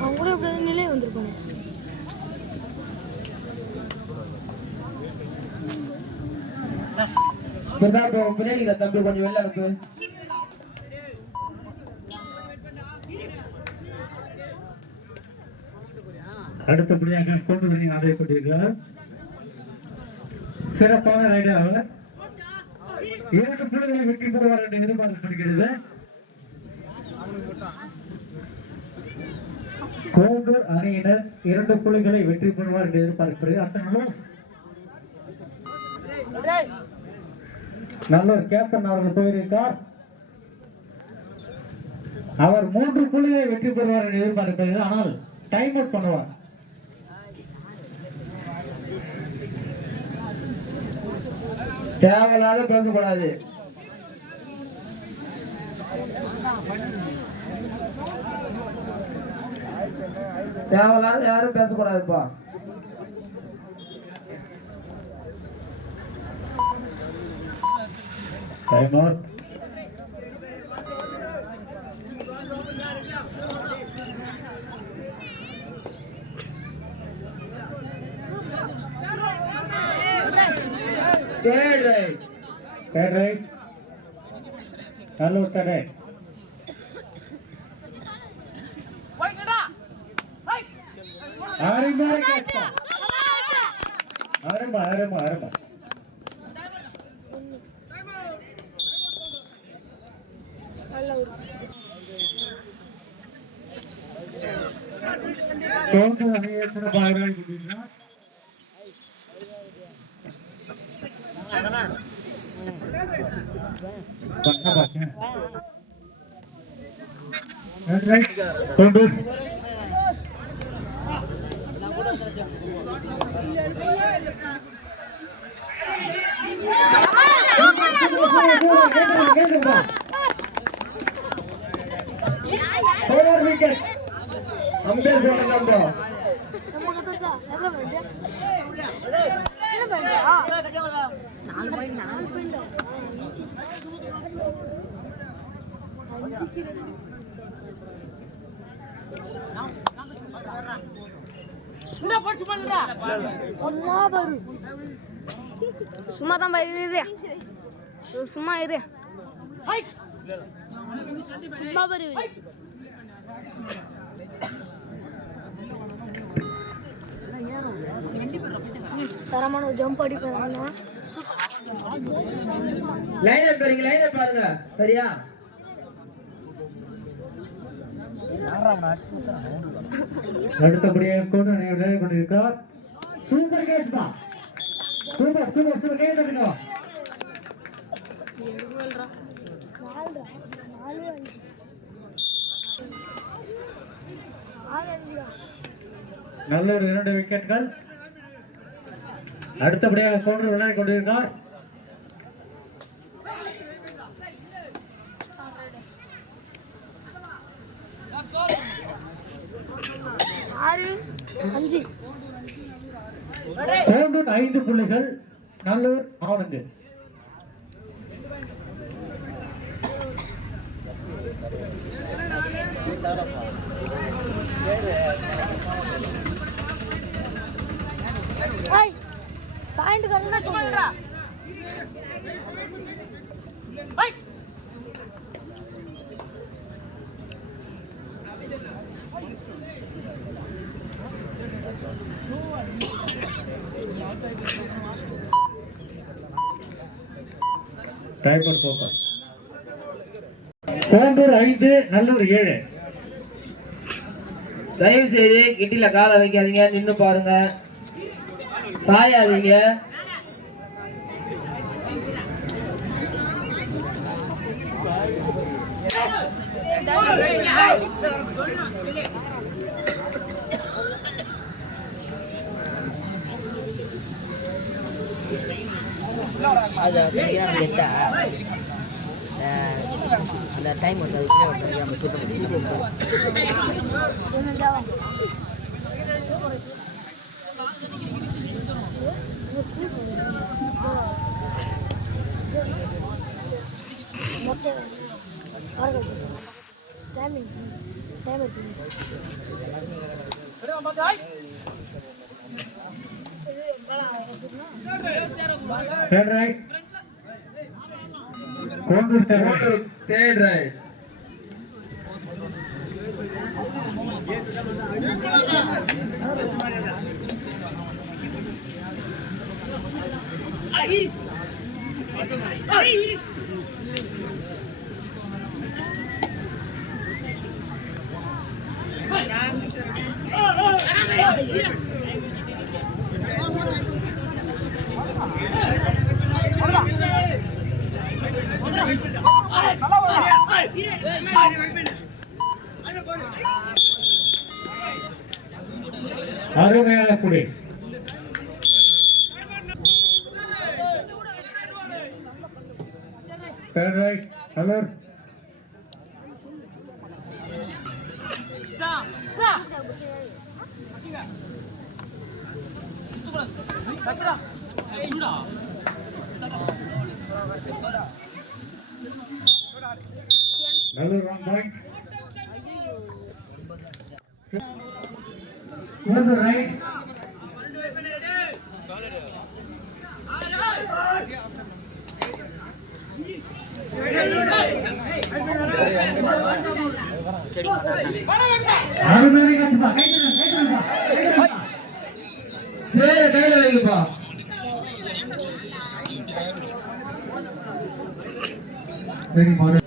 அவங்க கூட இப்படி நிலையை வந்திருப்பாங்க. பின்னாடி தம்பி கொஞ்சம் வெளில இருக்கு. அடுத்தபடியாக கொண்டு வந்து ஆடைய கொண்டிருக்கிறார் சிறப்பான ரைடர் அவர் 2 புள்ளிகளை வெற்றி பெறுவார் என்று எதிர்பார்க்கப்படுகிறது. கோண்டூர் அணியினர் 2 புள்ளிகளை வெற்றி பெறுவார் என்று எதிர்பார்க்கப்படுகிறது. நல்ல ஒரு கேப்டன் அவர்கள் போயிருக்கார். அவர் 3 புள்ளிகளை வெற்றி பெறுவார் என்று எதிர்பார்க்கப்படுகிறது. ஆனால் டைம் அவுட் பண்ணுவார். தேவையில்லாத பேசக்கூடாது. தேவையில்லாத யாரும் பேசக்கூடாதுப்பா. Time out. Third right. Hello, third right. Arima. Don't do any extra viral. சும்மா தான் இரு, சும்மா இரு, சும்மா பாரு. தரமான ஜம்ப் அடிப்பாங்க. லைன் பாருங்க. சரியா? அடுத்தபடியாக கொண்டிருக்கிறார். சூப்பர் கேட்ச்மா. சூப்பர் கேட்குங்க. நல்ல ஒரு 2 விக்கெட்டுகள். அடுத்தபடியாக கொண்டு விளையாடி கொண்டிருக்கிறார். கோண்டூர் 5 புள்ளிகள், நல்லூர் 4. பாயிண்ட் கண்ணா சொல்லுடா. Timer focus. கோண்டூர் 5, நல்லூர் 7. தயவு செய்து கிட்டில காலை வைக்காதீங்க, நின்னு பாருங்க, சாயாதீங்க. அந்த டைம் வந்து Third right. Contour third right. அருமையான குடி. Third right. Hello. Another 1 point. On the right. அருமையான கட்சிப்பா. கையில வைங்கப்பா. Ready for it.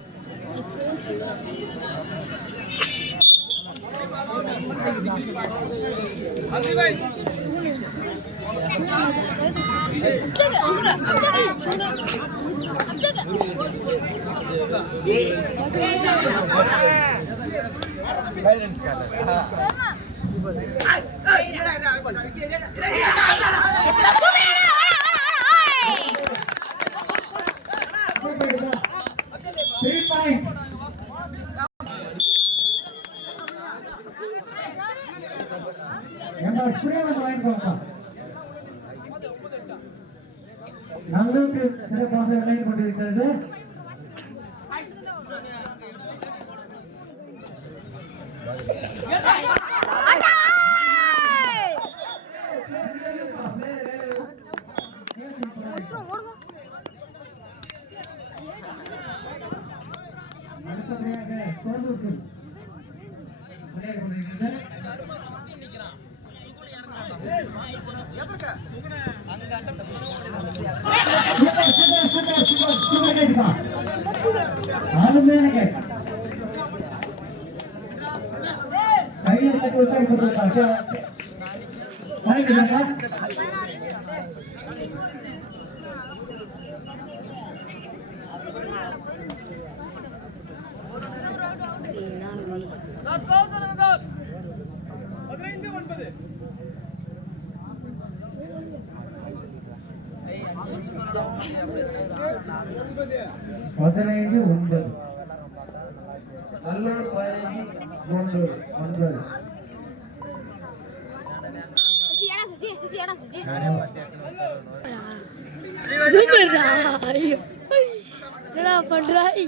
Three point. நம்ம ஸ்பிரேல வாங்கிக்கோங்க. நல்லூருக்கு சிறப்பாக விளையாடி கொண்டிருக்கிறது. அடுத்தபடியாக கோலூருக்கு விளையாடி கொண்டிருக்கிறது. பதினைந்து 9 நல்லூர் 15 9. என்னடா பண்றாய்?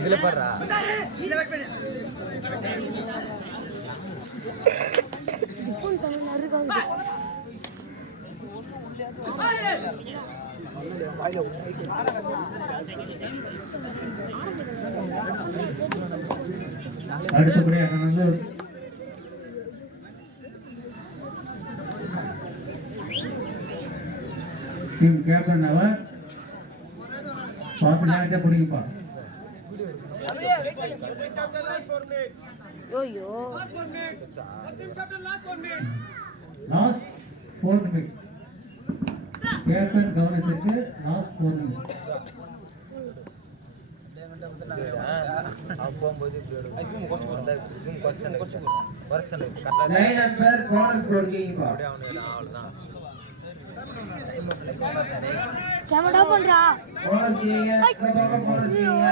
இதுல பாருடா. ஃபோன் பண்ண நறுகாகுது. அடுத்தபடியாக நல்லூர் டீம் கேப்டன் அவர் பார்த்து நேரத்தை பிடிக்குப்பா. ஐயோ லாஸ்ட் 4 minutes. கேப்டன் கவனத்திற்கு last 4 minutes. Line umpire corner score கீப்பா. கேமரா பண்றா. போனஸ் கீங்க. போனஸ் கீங்க.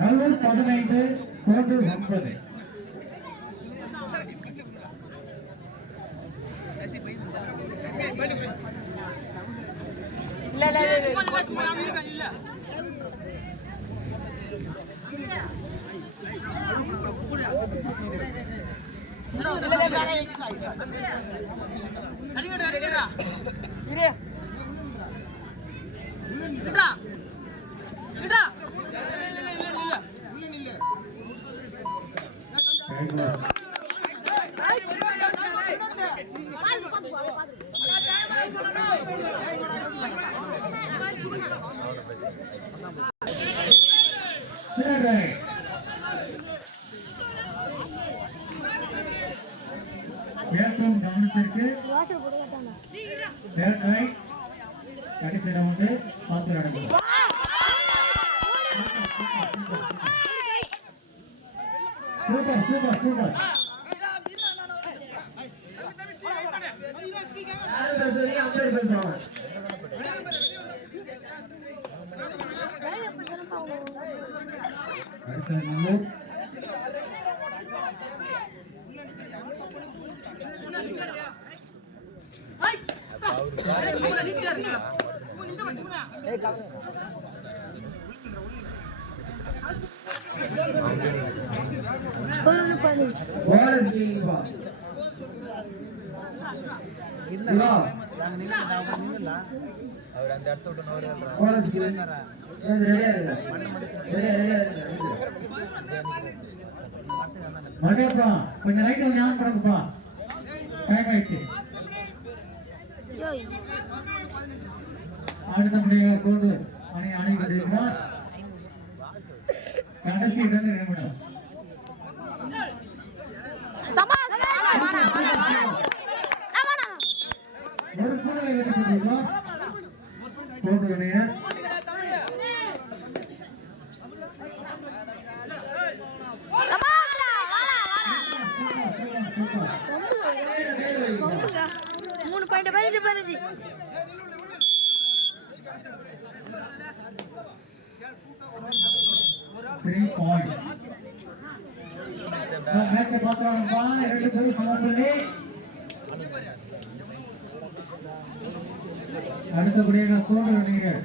நல்லூர் 15 கோட்டூர் 9. ஏற்கும் கவனத்திற்கு நேர்காய் கடைசியிடம் வந்து பார்த்து நடக்கும். Super super super. அடுத்த நல்லூர் மகேப்பா கொஞ்சம் லைட் ஞாபகம் பண்ணுங்கப்பா. டைம் ஆயிடுச்சு. அடுத்தபடியாக கொண்டு அணை அணைக்கிறார். கடைசி 2 நிமிடம். ஒரு கூடலை வெற்றிருக்கிறோம். கொண்டு அணியர் அடுத்தபடியாக கோடு அணிகள்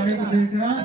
அழைக்கப்பட்டிருக்கிறார்.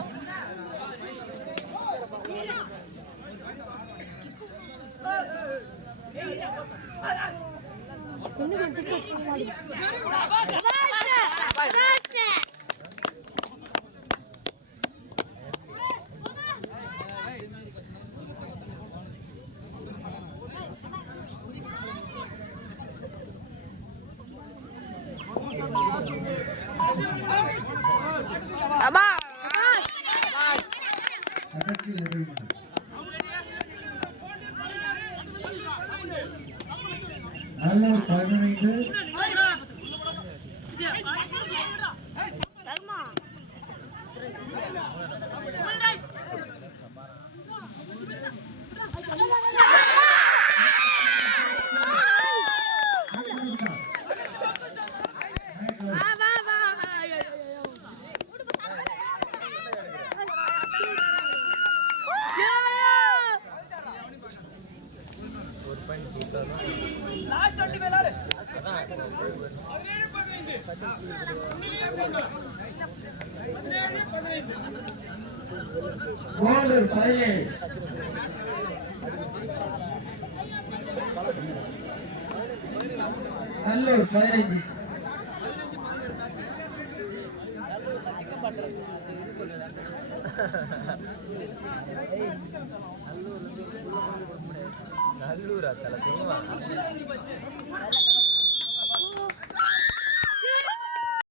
நல்லூர் 15 கோலூர் 17 நல்லூர் 15 நல்லூரா தலை தெரியுமா?